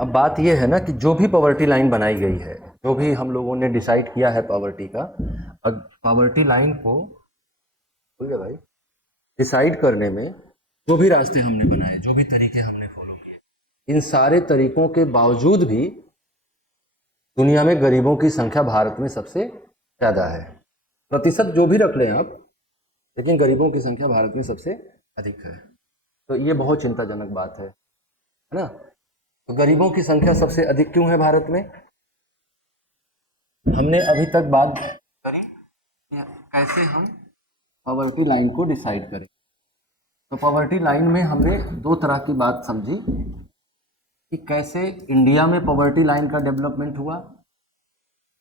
अब बात यह है ना कि जो भी पॉवर्टी लाइन बनाई गई है, जो भी हम लोगों ने डिसाइड किया है पॉवर्टी का, पॉवर्टी लाइन को भूल गए भाई, डिसाइड करने में जो भी रास्ते हमने बनाए, जो भी तरीके हमने फॉलो किए, इन सारे तरीकों के बावजूद भी दुनिया में गरीबों की संख्या भारत में सबसे ज़्यादा है। प्रतिशत जो भी रख लें आप, लेकिन गरीबों की संख्या भारत में सबसे अधिक है। तो ये बहुत चिंताजनक बात है ना। तो गरीबों की संख्या सबसे अधिक क्यों है भारत में? हमने अभी तक बात करी कि कैसे हम पॉवर्टी लाइन को डिसाइड करें। तो पॉवर्टी लाइन में हमने दो तरह की बात समझी कि कैसे इंडिया में पॉवर्टी लाइन का डेवलपमेंट हुआ,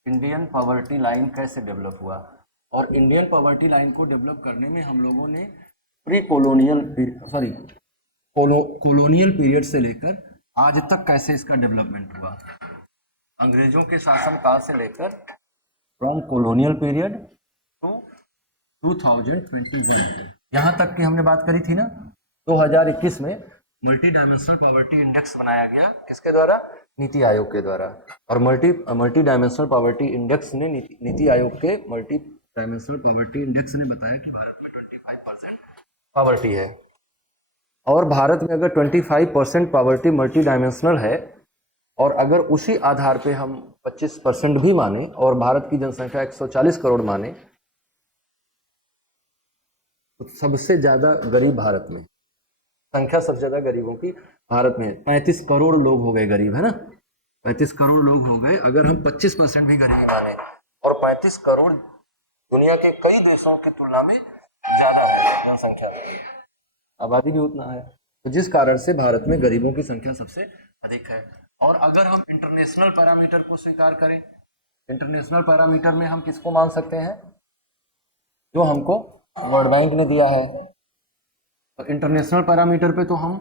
इंडियन पॉवर्टी लाइन कैसे डेवलप हुआ, और इंडियन पॉवर्टी लाइन को डेवलप करने में हम लोगों ने प्री कॉलोनियल कॉलोनियल पीरियड से लेकर आज तक कैसे इसका डेवलपमेंट हुआ, अंग्रेजों के शासनकाल से लेकर फ्रॉम कॉलोनियल पीरियड टू 2021 यहाँ तक की हमने बात करी थी ना। 2021 में मल्टी डायमेंशनल पॉवर्टी इंडेक्स बनाया गया, किसके द्वारा? नीति आयोग के द्वारा। और मल्टी डायमेंशनल पॉवर्टी इंडेक्स ने नीति आयोग के मल्टी डायमेंशनल पॉवर्टी इंडेक्स ने बताया कि भारत में 25% पॉवर्टी है। और भारत में अगर 25% पॉवर्टी मल्टी डायमेंशनल है, और अगर उसी आधार पे हम 25% भी माने और भारत की जनसंख्या 140 करोड़ माने, तो सबसे ज्यादा गरीब भारत में, संख्या सबसे ज्यादा गरीबों की भारत में 35 करोड़ लोग हो गए गरीब, है ना। 35 करोड़ लोग हो गए अगर हम 25% भी गरीबी माने, और 35 करोड़ दुनिया के कई देशों की तुलना में ज्यादा है जनसंख्या, आबादी भी उतना है। तो जिस कारण से भारत में गरीबों की संख्या सबसे अधिक है। और अगर हम इंटरनेशनल पैरामीटर को स्वीकार करें, इंटरनेशनल पैरामीटर में हम किसको मान सकते हैं? जो हमको वर्ल्ड बैंक ने दिया है। तो इंटरनेशनल पैरामीटर पे तो हम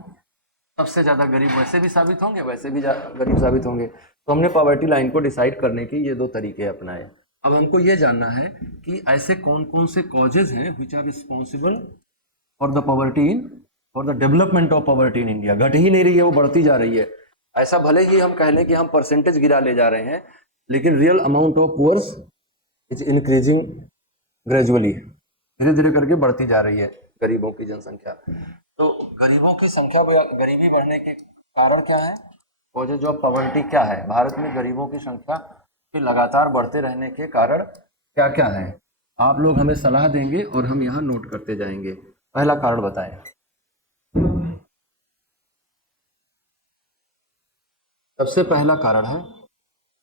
सबसे ज्यादा गरीब वैसे भी साबित होंगे, वैसे भी गरीब साबित होंगे। तो हमने पॉवर्टी लाइन को डिसाइड करने के ये दो तरीके अपनाए। अब हमको ये जानना है कि ऐसे कौन कौन से कॉजेज हैं which are responsible for the poverty in, for the development of poverty in India. घट ही नहीं रही है, वो बढ़ती जा रही है। ऐसा भले ही हम कह लें कि हम परसेंटेज गिरा ले जा रहे हैं, लेकिन real amount of poors is increasing gradually, धीरे धीरे करके बढ़ती जा रही है गरीबों की जनसंख्या। तो गरीबों की संख्या, गरीबी बढ़ने के कारण क्या है, कॉजेज ऑफ पॉवर्टी क्या है? भारत में गरीबों की संख्या के लगातार बढ़ते रहने के कारण क्या क्या है? आप लोग हमें सलाह देंगे और हम यहाँ नोट करते जाएंगे। पहला कारण बताएं। सबसे पहला कारण है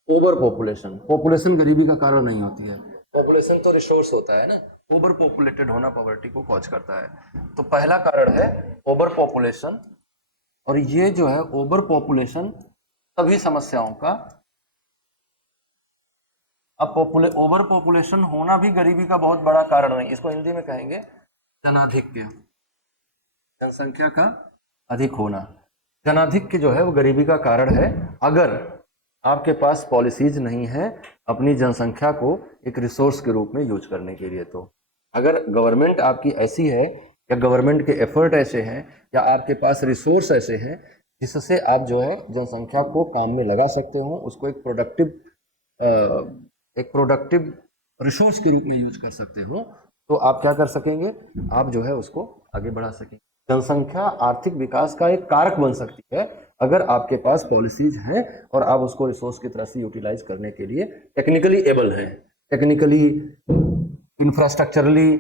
ओवर पॉपुलेशन। पॉपुलेशन गरीबी का कारण नहीं होती है, पॉपुलेशन तो रिसोर्स होता है ना। ओवर पॉपुलेटेड होना पॉवर्टी को कॉज करता है। तो पहला कारण है ओवर पॉपुलेशन। और ये जो है ओवर पॉपुलेशन सभी समस्याओं का, अब ओवर पॉपुलेशन होना भी गरीबी का बहुत बड़ा कारण नहीं, इसको हिंदी में कहेंगे जनाधिक्य, जनसंख्या का अधिक होना। जनाधिक्य जो है वो गरीबी का कारण है, अगर आपके पास पॉलिसीज नहीं है अपनी जनसंख्या को एक रिसोर्स के रूप में यूज करने के लिए। तो अगर गवर्नमेंट आपकी ऐसी है, या गवर्नमेंट के एफर्ट ऐसे हैं, या आपके पास रिसोर्स ऐसे हैं जिससे आप जो है जनसंख्या को काम में लगा सकते हो, उसको एक प्रोडक्टिव रिसोर्स के रूप में यूज कर सकते हो, तो आप क्या कर सकेंगे? आप जो है उसको आगे बढ़ा सकेंगे। जनसंख्या आर्थिक विकास का एक कारक बन सकती है अगर आपके पास पॉलिसीज हैं और आप उसको रिसोर्स की तरह से यूटिलाइज करने के लिए टेक्निकली एबल हैं, टेक्निकली, इंफ्रास्ट्रक्चरली,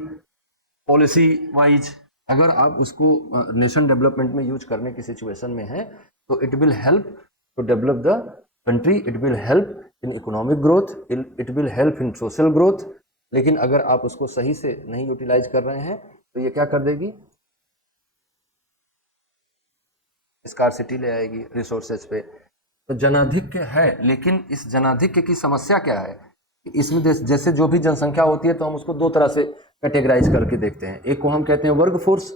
पॉलिसी वाइज अगर आप उसको नेशन डेवलपमेंट में यूज करने की सिचुएशन में है, तो it will help to develop the country, it will help in economic growth, it will help in social growth. लेकिन अगर आप उसको सही से नहीं यूटिलाइज कर रहे हैं तो ये क्या कर देगी? स्कार्सिटी ले आएगी रिसोर्सेज पे। तो जनाधिक्य है, लेकिन इस जनाधिक्य की समस्या क्या है? इसमें जैसे जो भी जनसंख्या होती है तो हम उसको दो तरह से कैटेगराइज करके देखते हैं। एक को हम कहते हैं वर्क फोर्स,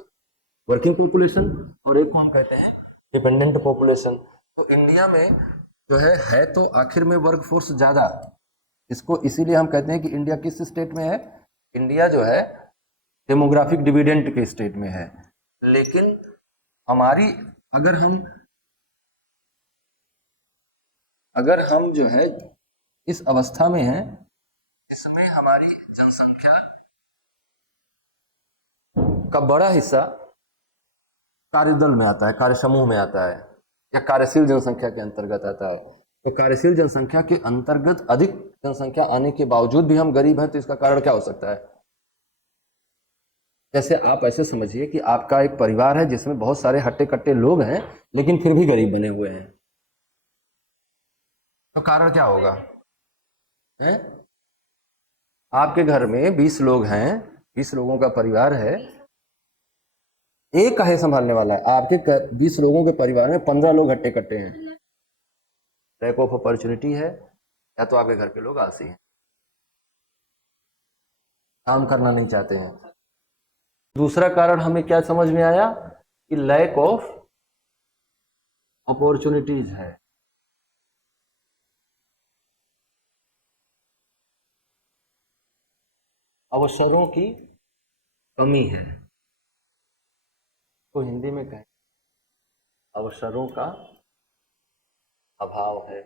वर्किंग पॉपुलेशन, और एक को हम कहते हैं डिपेंडेंट पॉपुलेशन। तो इंडिया में जो है तो आखिर में वर्क फोर्स ज्यादा, इसको इसीलिए हम कहते हैं कि इंडिया किस स्टेट में है? इंडिया जो है डेमोग्राफिक डिविडेंड के स्टेट में है। लेकिन हमारी, अगर हम अगर हम जो है इस अवस्था में हैं इसमें हमारी जनसंख्या का बड़ा हिस्सा कार्यदल में आता है, कार्य समूह में आता है, या कार्यशील जनसंख्या के अंतर्गत आता है। तो कार्यशील जनसंख्या के अंतर्गत अधिक जनसंख्या आने के बावजूद भी हम गरीब हैं, तो इसका कारण क्या हो सकता है? जैसे आप ऐसे समझिए कि आपका एक परिवार है जिसमें बहुत सारे हट्टे कट्टे लोग हैं, लेकिन फिर भी गरीब बने हुए हैं, तो कारण क्या होगा? है? आपके घर में 20 लोग हैं, 20 लोगों का परिवार है, एक काहे संभालने वाला है? आपके 20 लोगों के परिवार में 15 लोग हट्टे कट्टे हैं। लैक ऑफ अपॉर्चुनिटी है, या तो आपके घर के लोग आलसी हैं, काम करना नहीं चाहते हैं। दूसरा कारण हमें क्या समझ में आया कि लैक ऑफ अपॉर्चुनिटीज है। अवसरों की कमी है, तो हिंदी में कहें अवसरों का अभाव है।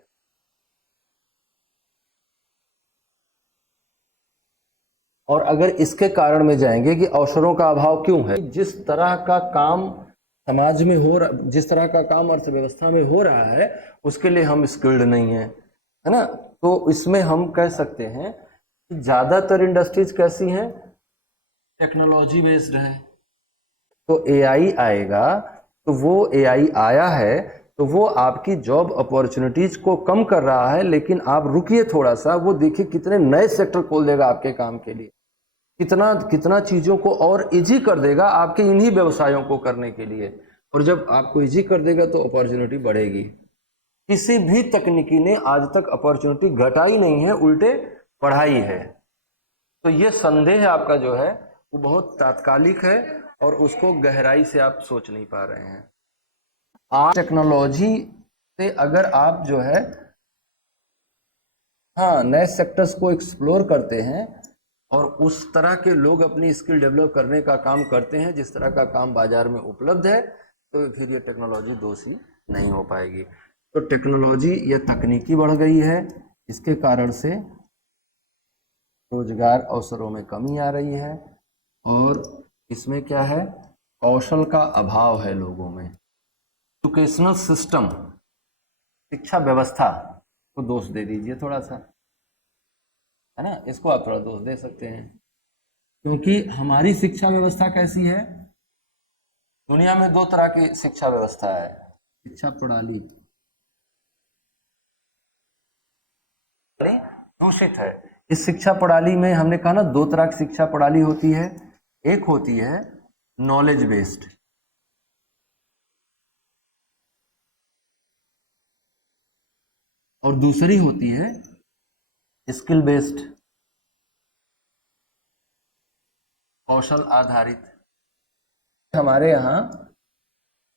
और अगर इसके कारण में जाएंगे कि अवसरों का अभाव क्यों है, जिस तरह का काम समाज में हो रहा, जिस तरह का काम अर्थव्यवस्था में हो रहा है उसके लिए हम स्किल्ड नहीं है, है ना? तो इसमें हम कह सकते हैं कि ज्यादातर इंडस्ट्रीज कैसी हैं? टेक्नोलॉजी बेस्ड है। तो एआई आएगा, तो वो एआई आया है तो वो आपकी जॉब अपॉर्चुनिटीज को कम कर रहा है, लेकिन आप रुकिए थोड़ा सा, वो देखिए कितने नए सेक्टर खोल देगा आपके काम के लिए, कितना कितना चीजों को और इजी कर देगा आपके इन्हीं व्यवसायों को करने के लिए। और जब आपको इजी कर देगा तो अपॉर्चुनिटी बढ़ेगी। किसी भी तकनीकी ने आज तक अपॉर्चुनिटी घटाई नहीं है, उल्टे बढ़ाई है। तो ये संदेह आपका जो है वो बहुत तात्कालिक है और उसको गहराई से आप सोच नहीं पा रहे हैं। आज टेक्नोलॉजी से अगर आप जो है हाँ नए सेक्टर्स को एक्सप्लोर करते हैं और उस तरह के लोग अपनी स्किल डेवलप करने का काम करते हैं जिस तरह का काम बाजार में उपलब्ध है, तो फिर ये टेक्नोलॉजी दोषी नहीं हो पाएगी। तो टेक्नोलॉजी या तकनीकी बढ़ गई है, इसके कारण से रोजगार अवसरों में कमी आ रही है, और इसमें क्या है, कौशल का अभाव है लोगों में। एजुकेशनल सिस्टम, शिक्षा व्यवस्था को दोष दे दीजिए थोड़ा सा, है ना, इसको आप थोड़ा दोष दे सकते हैं, क्योंकि हमारी शिक्षा व्यवस्था कैसी है? दुनिया में दो तरह की शिक्षा व्यवस्था है। शिक्षा प्रणाली दूषित है। इस शिक्षा प्रणाली में हमने कहा ना दो तरह की शिक्षा प्रणाली होती है, एक होती है नॉलेज बेस्ड, और दूसरी होती है स्किल बेस्ड, कौशल आधारित। हमारे यहाँ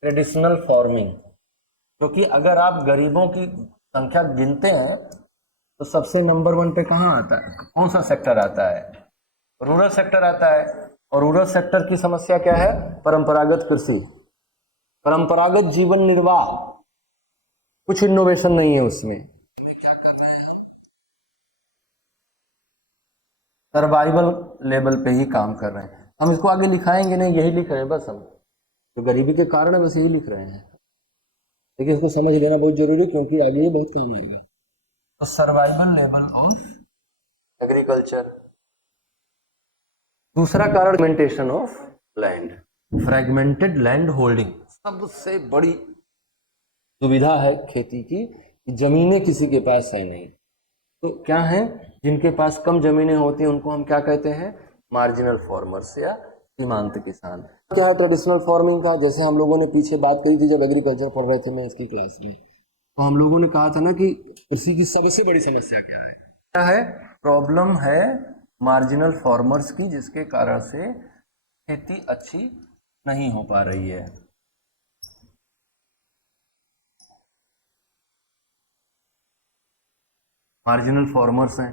ट्रेडिशनल फार्मिंग, क्योंकि अगर आप गरीबों की संख्या गिनते हैं तो सबसे नंबर 1 पे कहाँ आता है, कौन सा सेक्टर आता है? रूरल सेक्टर आता है। और रूरल सेक्टर की समस्या क्या है? परंपरागत कृषि, परंपरागत जीवन निर्वाह, कुछ इनोवेशन नहीं है उसमें, सर्वाइवल लेवल पे ही काम कर रहे हैं। हम इसको आगे लिखाएंगे नहीं, यही लिख रहे हैं बस, हम जो गरीबी के कारण है बस यही लिख रहे हैं, लेकिन इसको समझ लेना बहुत जरूरी है क्योंकि आगे ये बहुत काम आएगा। तो सर्वाइवल लेवल ऑफ एग्रीकल्चर। दूसरा कारण fragmentation of land, fragmented land holding सबसे बड़ी दुविधा है खेती की, जमीनें किसी के पास है नहीं। तो क्या है, जिनके पास कम जमीनें होती हैं उनको हम क्या कहते हैं? मार्जिनल फार्मर्स या सीमांत किसान। क्या है ट्रेडिशनल फार्मिंग का? जैसे हम लोगों ने पीछे बात कही थी जब एग्रीकल्चर पढ़ रहे थे मैं इसकी क्लास में, तो हम लोगों ने कहा था ना कि कृषि की सबसे बड़ी समस्या क्या है? क्या है? प्रॉब्लम है मार्जिनल फार्मर्स की, जिसके कारण से खेती अच्छी नहीं हो पा रही है। मार्जिनल फार्मर्स हैं